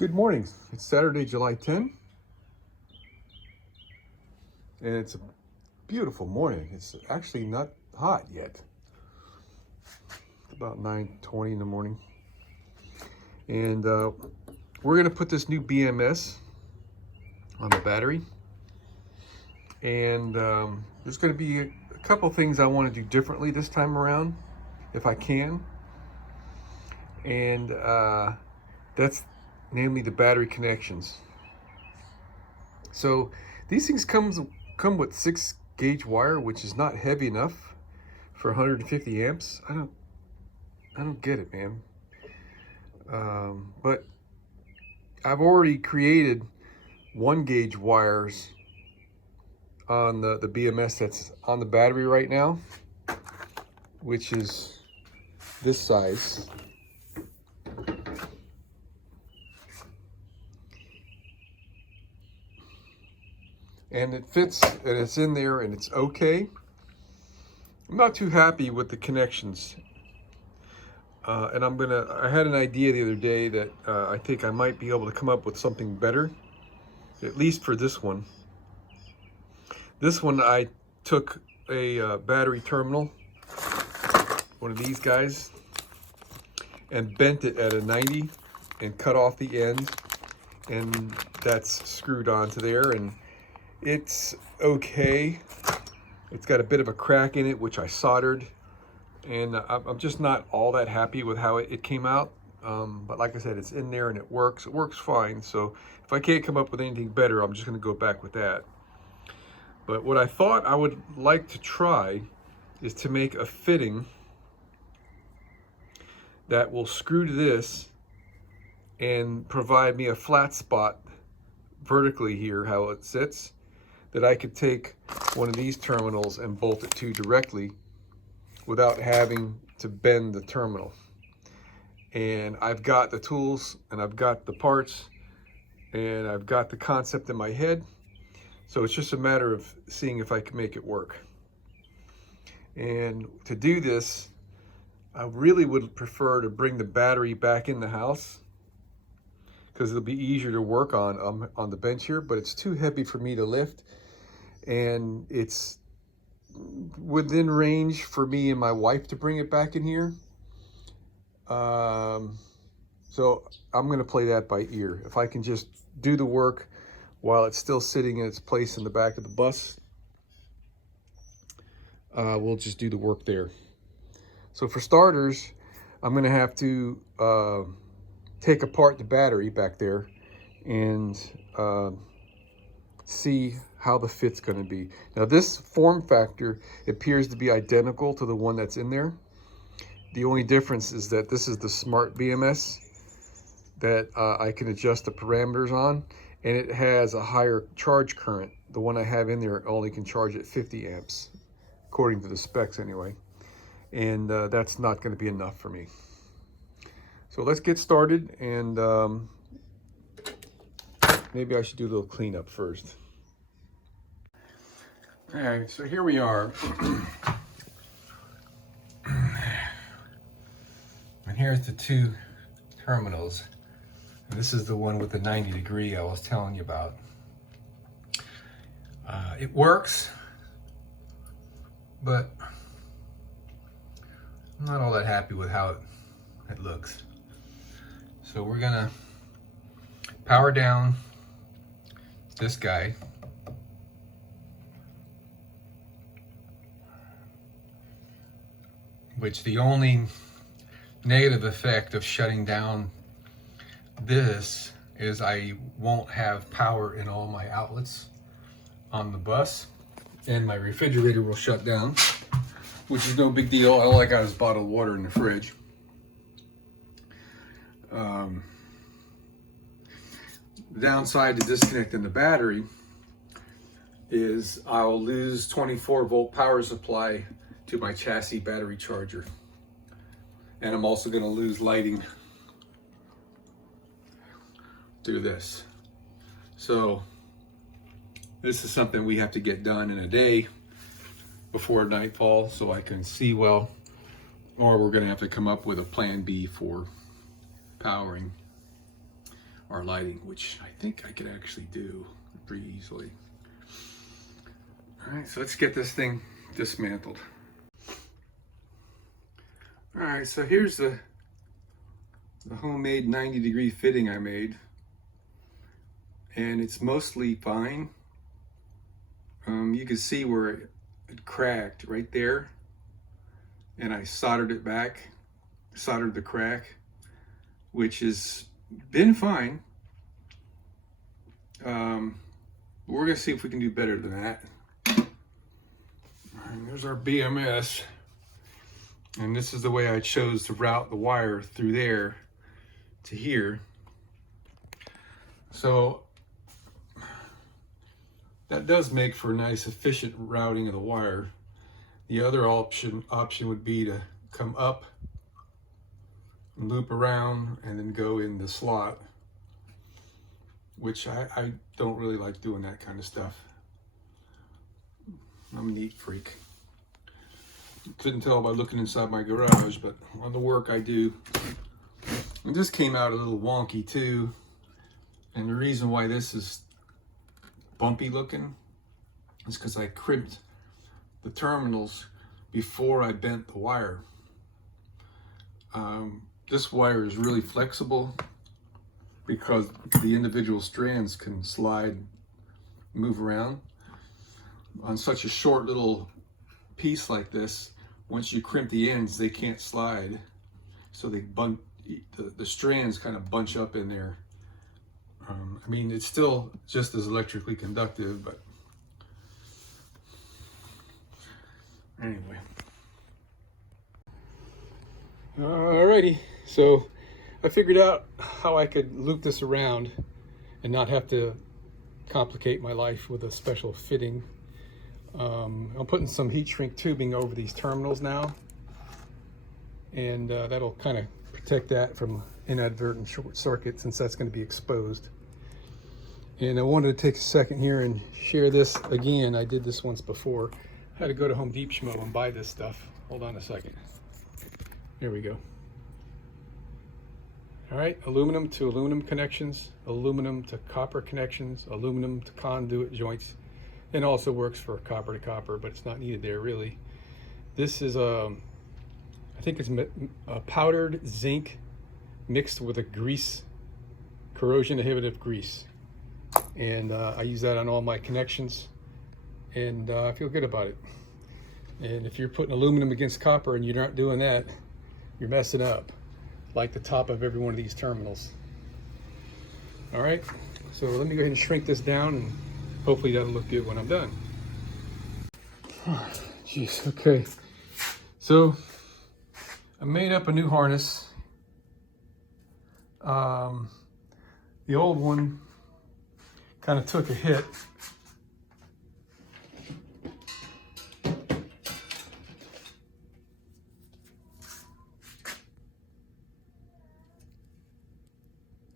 Good morning. It's Saturday, July 10th, and it's a beautiful morning. It's actually not hot yet. It's about 9:20 in the morning. And we're going to put this new BMS on the battery. And there's going to be a couple things I want to do differently this time around, if I can. And that's namely the battery connections. So these things come with 6-gauge wire, which is not heavy enough for 150 amps. I don't get it, man. But I've already created 1-gauge wires on the BMS that's on the battery right now, which is this size. And it fits, and it's in there, and it's okay. I'm not too happy with the connections. And I had an idea the other day that I think I might be able to come up with something better, at least for this one. This one, I took a battery terminal, one of these guys, and bent it at a 90 and cut off the end, and that's screwed onto there, and it's okay. It's got a bit of a crack in it, which I soldered, and I'm just not all that happy with how it came out. But like I said, it's in there and it works. It works fine. So if I can't come up with anything better, I'm just going to go back with that. But what I thought I would like to try is to make a fitting that will screw to this and provide me a flat spot vertically here, how it sits, that I could take one of these terminals and bolt it to directly without having to bend the terminal. And I've got the tools, and I've got the parts, and I've got the concept in my head. So it's just a matter of seeing if I can make it work. And to do this, I really would prefer to bring the battery back in the house, because it'll be easier to work on the bench here, but it's too heavy for me to lift, and it's within range for me and my wife to bring it back in here. So I'm going to play that by ear. If I can just do the work while it's still sitting in its place in the back of the bus, we'll just do the work there. So for starters, I'm going to have to take apart the battery back there and see how the fit's going to be. Now this form factor appears to be identical to the one that's in there. The only difference is that this is the smart BMS that I can adjust the parameters on, and it has a higher charge current. The one I have in there only can charge at 50 amps, according to the specs anyway. And that's not going to be enough for me. So let's get started, and maybe I should do a little cleanup first. All right, so here we are. And here's the two terminals. And this is the one with the 90 degree I was telling you about. It works, but I'm not all that happy with how it looks. So we're gonna power down this guy. Which the only negative effect of shutting down this is I won't have power in all my outlets on the bus, and my refrigerator will shut down, which is no big deal. All I got is bottled water in the fridge. The downside to disconnecting the battery is I'll lose 24-volt power supply to my chassis battery charger. And I'm also going to lose lighting through this. So this is something we have to get done in a day before nightfall so I can see well, or we're going to have to come up with a plan B for powering our lighting, which I think I could actually do pretty easily. All right, so let's get this thing dismantled. All right, so here's the homemade 90-degree fitting I made, and it's mostly fine. You can see where it cracked right there, and I soldered it back, soldered the crack, which has been fine. We're gonna see if we can do better than that. And there's our BMS, and this is the way I chose to route the wire through there to here. So that does make for a nice efficient routing of the wire. The other option would be to come up, loop around, and then go in the slot, which I don't really like doing that kind of stuff. I'm a neat freak. Couldn't tell by looking inside my garage, but on the work I do. And this came out a little wonky too. And the reason why this is bumpy looking is because I crimped the terminals before I bent the wire. This wire is really flexible because the individual strands can slide, move around. On such a short little piece like this, once you crimp the ends, they can't slide. So they the strands kind of bunch up in there. I mean, it's still just as electrically conductive, but anyway. Alrighty, so I figured out how I could loop this around and not have to complicate my life with a special fitting. I'm putting some heat shrink tubing over these terminals now, and that'll kind of protect that from inadvertent short circuit, since that's going to be exposed. And I wanted to take a second here and share this again. I did this once before. I had to go to Home Depot and buy this stuff. Hold on a second. There we go. All right, aluminum to aluminum connections, aluminum to copper connections, aluminum to conduit joints. It also works for copper to copper, but it's not needed there really. This is I think it's a powdered zinc mixed with a grease, corrosion inhibitive grease. And I use that on all my connections, and I feel good about it. And if you're putting aluminum against copper and you're not doing that, you're messing up, like the top of every one of these terminals. All right, so let me go ahead and shrink this down, and hopefully that'll look good when I'm done. Jeez, okay. So I made up a new harness. The old one kind of took a hit.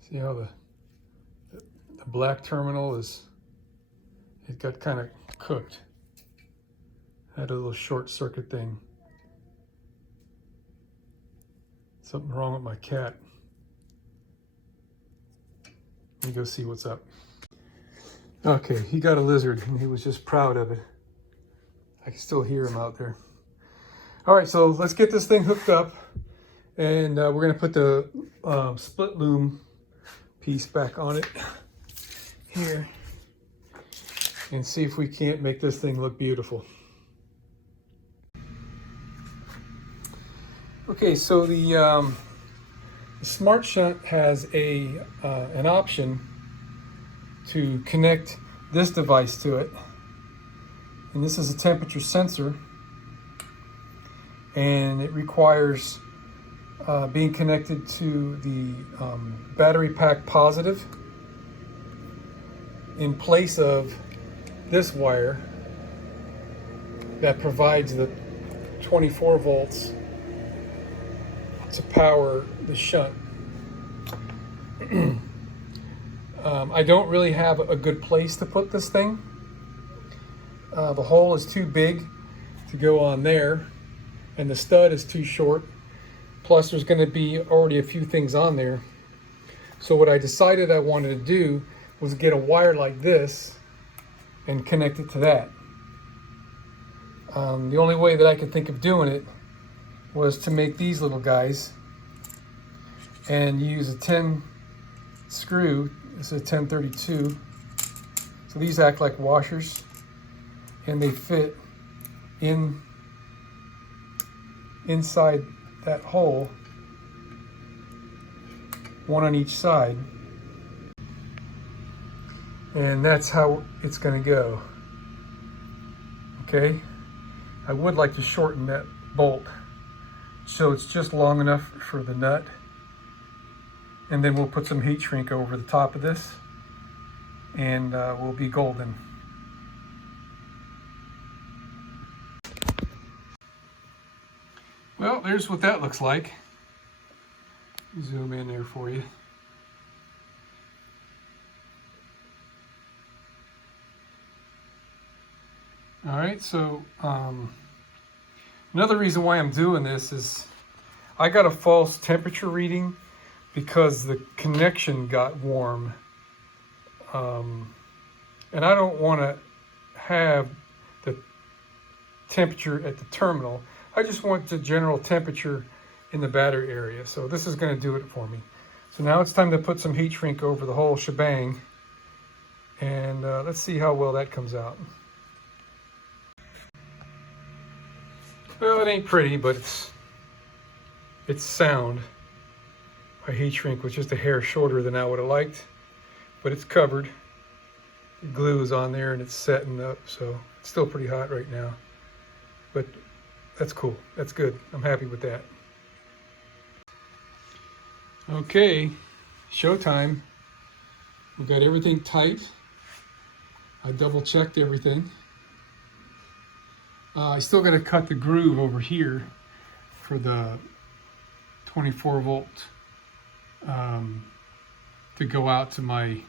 See how the black terminal is, it got kind of cooked. Had a little short circuit thing. Something wrong with my cat. Let me go see what's up. Okay, he got a lizard and he was just proud of it. I can still hear him out there. All right, so let's get this thing hooked up, and we're gonna put the split loom piece back on it here and see if we can't make this thing look beautiful. Okay, so the Smart Shunt has an option to connect this device to it, and this is a temperature sensor, and it requires being connected to the battery pack positive in place of this wire that provides the 24 volts to power the shunt. I don't really have a good place to put this thing. The hole is too big to go on there, and the stud is too short. Plus there's going to be already a few things on there. So what I decided I wanted to do was get a wire like this and connect it to that. The only way that I could think of doing it was to make these little guys and use a 10 screw. This is a 1032. So these act like washers and they fit inside that hole, one on each side. And that's how it's going to go. Okay, I would like to shorten that bolt so it's just long enough for the nut, and then we'll put some heat shrink over the top of this and we'll be golden. Well, there's what that looks like. Zoom in there for you. All right, so another reason why I'm doing this is I got a false temperature reading because the connection got warm. And I don't want to have the temperature at the terminal. I just want the general temperature in the battery area. So this is going to do it for me. So now it's time to put some heat shrink over the whole shebang. And let's see how well that comes out. Well, it ain't pretty, but it's sound. My heat shrink was just a hair shorter than I would have liked, but it's covered. The glue is on there and it's setting up, so it's still pretty hot right now. But that's cool. That's good. I'm happy with that. Okay, showtime. We've got everything tight. I double checked everything. I still got to cut the groove over here for the 24 volt to go out to my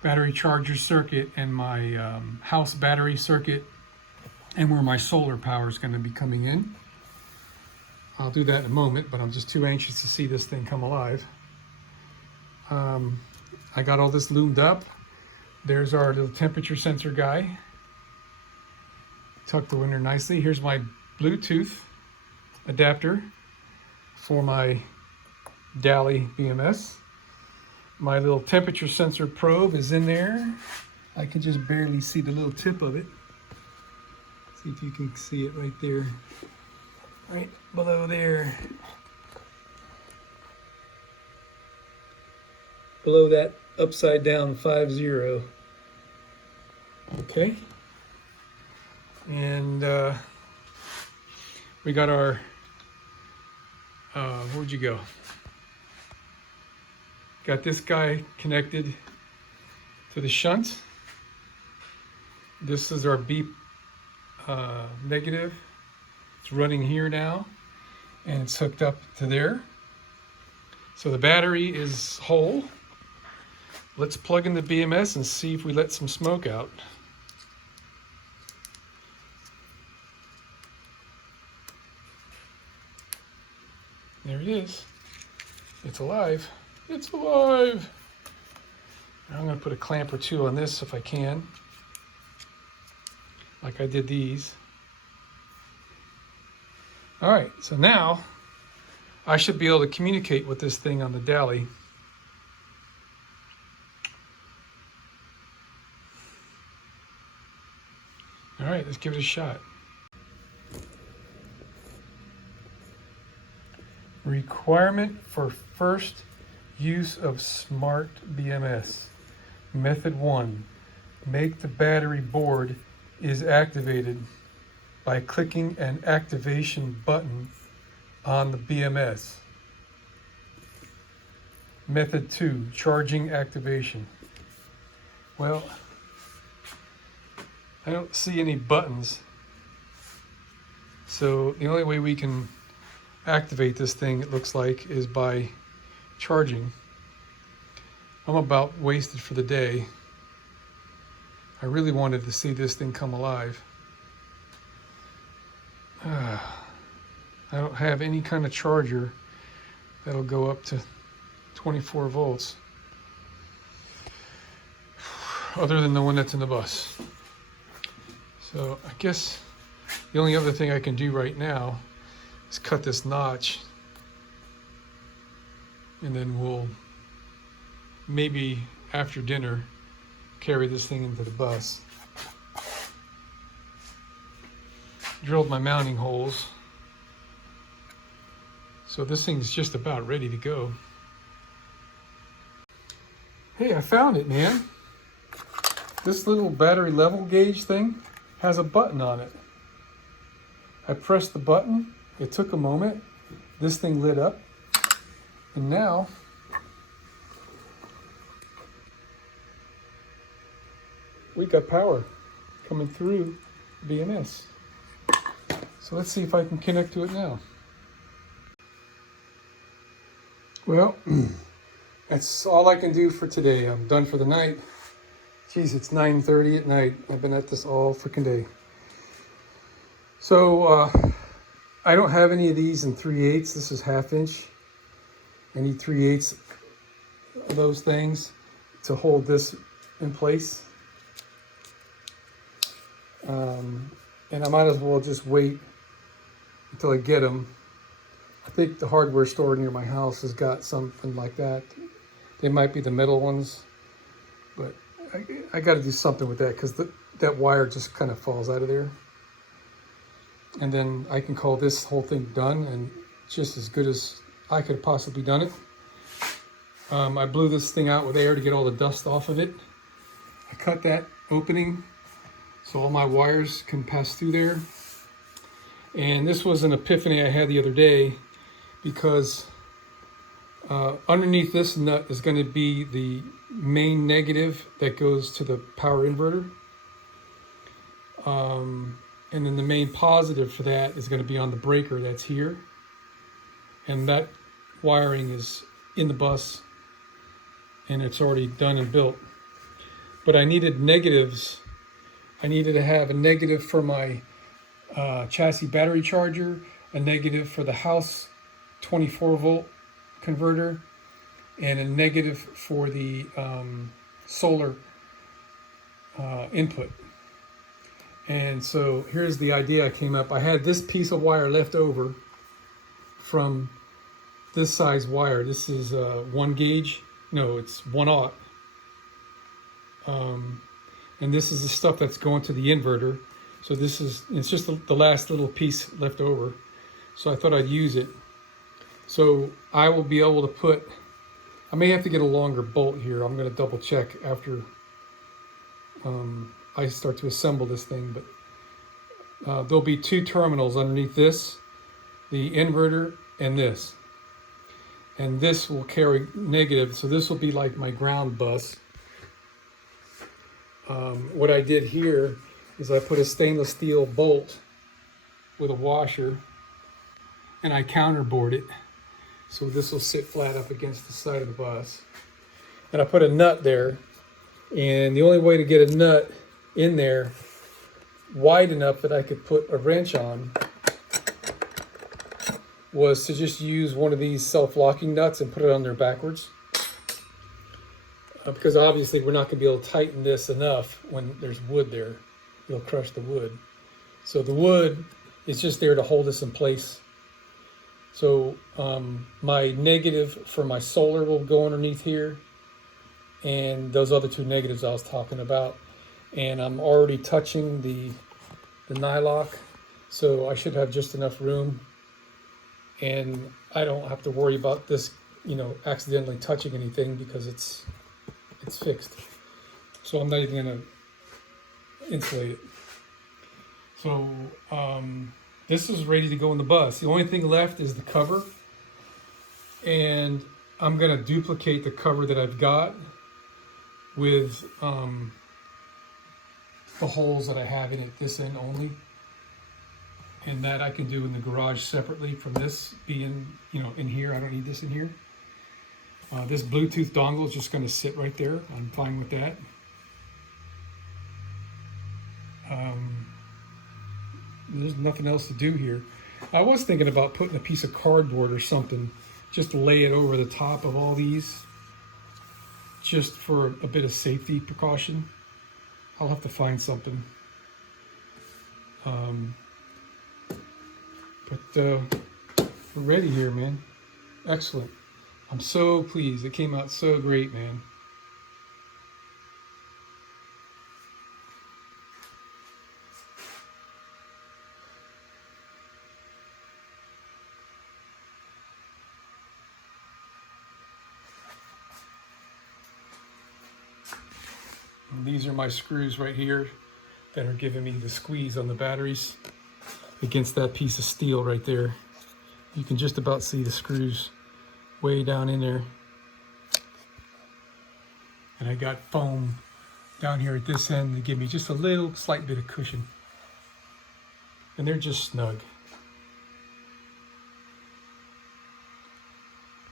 battery charger circuit and my house battery circuit, and where my solar power is going to be coming in. I'll do that in a moment, but I'm just too anxious to see this thing come alive. I got all this loomed up. There's our little temperature sensor guy. Tucked the in there nicely. Here's my Bluetooth adapter for my Dali BMS. My little temperature sensor probe is in there. I can just barely see the little tip of it. See if you can see it right there. Right below there. Below that upside down 50. Okay. And we got our, where'd you go? Got this guy connected to the shunt. This is our beep negative. It's running here now, and it's hooked up to there. So the battery is whole. Let's plug in the BMS and see if we let some smoke out. There it is. It's alive. It's alive. I'm going to put a clamp or two on this if I can, like I did these. All right, so now I should be able to communicate with this thing on the Dali. All right, let's give it a shot. Requirement for first use of smart BMS. Method 1. Make the battery board is activated by clicking an activation button on the BMS. Method 2. Charging activation. Well, I don't see any buttons. So the only way we can activate this thing, it looks like, is by charging. I'm about wasted for the day. I really wanted to see this thing come alive. I don't have any kind of charger that'll go up to 24 volts, other than the one that's in the bus. So I guess the only other thing I can do right now is cut this notch, and then we'll maybe after dinner carry this thing into the bus. Drilled my mounting holes, so this thing's just about ready to go. Hey, I found it, man. This little battery level gauge thing has a button on it. I pressed the button, it took a moment, this thing lit up, and now we got power coming through BMS. So let's see if I can connect to it now. Well, that's all I can do for today. I'm done for the night. Geez, it's 9:30 at night. I've been at this all freaking day. So I don't have any of these in 3/8. This is 1/2 inch. I need 3/8 of those things to hold this in place. And I might as well just wait until I get them. I think the hardware store near my house has got something like that. They might be the metal ones, but I got to do something with that because that wire just kind of falls out of there. And then I can call this whole thing done, and just as good as I could have possibly done it. I blew this thing out with air to get all the dust off of it. I cut that opening so all my wires can pass through there. And this was an epiphany I had the other day, because underneath this nut is going to be the main negative that goes to the power inverter. And then the main positive for that is going to be on the breaker that's here. And that wiring is in the bus, and it's already done and built. But I needed negatives. I needed to have a negative for my chassis battery charger, a negative for the house 24 volt converter, and a negative for the solar input. And so here's the idea I came up. I had this piece of wire left over from this size wire. This is 1 gauge. No, it's 1/0. And this is the stuff that's going to the inverter. So it's just the last little piece left over. So I thought I'd use it. So I will be able to I may have to get a longer bolt here. I'm going to double check after I start to assemble this thing. But there'll be 2 terminals underneath this, the inverter and this. And this will carry negative. So this will be like my ground bus. What I did here is I put a stainless steel bolt with a washer, and I counterbored it. So this will sit flat up against the side of the bus. And I put a nut there. And the only way to get a nut in there wide enough that I could put a wrench on was to just use one of these self-locking nuts and put it on there backwards. Because obviously we're not going to be able to tighten this enough when there's wood there. It'll crush the wood. So the wood is just there to hold this in place. So my negative for my solar will go underneath here, and those other 2 negatives I was talking about. And I'm already touching the nylock, so I should have just enough room, and I don't have to worry about this, accidentally touching anything because it's fixed. So I'm not even going to insulate it. So this is ready to go in the bus. The only thing left is the cover, and I'm going to duplicate the cover that I've got with the holes that I have in it, this end only. And that I can do in the garage separately from this being, in here. I don't need this in here. This Bluetooth dongle is just going to sit right there. I'm fine with that. There's nothing else to do here. I was thinking about putting a piece of cardboard or something just lay it over the top of all these, just for a bit of safety precaution. I'll have to find something. But we're ready here, man. Excellent. I'm so pleased. It came out so great, man. And these are my screws right here that are giving me the squeeze on the batteries against that piece of steel right there. You can just about see the screws way down in there. And I got foam down here at this end to give me just a little slight bit of cushion. And they're just snug.